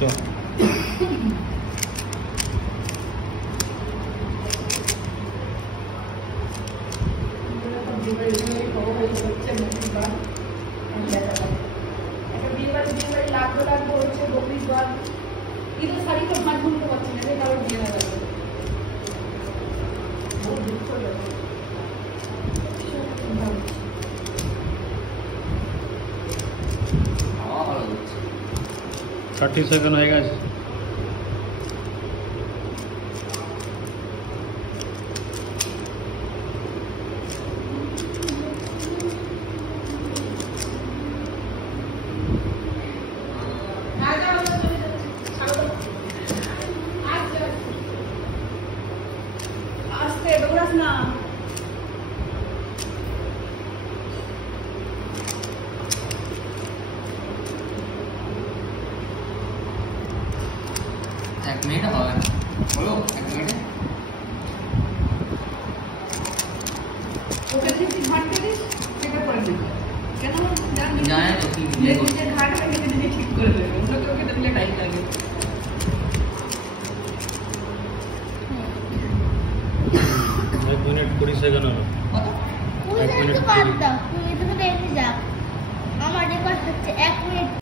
চল ষাট সেকেন্ড হয়ে গেছে। एक मिनट होगा बोलो एक मिनट ওটা ঠিক ঘাট থেকে সেটা করে দিতে কেন জানি जाए तो ठीक है যে ঘাট থেকে যদি ঠিক করে দেবে ওটা তো ওকে দিলে টাইম লাগে 1 মিনিট 20 সেকেন্ড হলো। 1 মিনিট 20 তুমি তো এমনি যাও আমার রেকর্ড হচ্ছে 1 মিনিট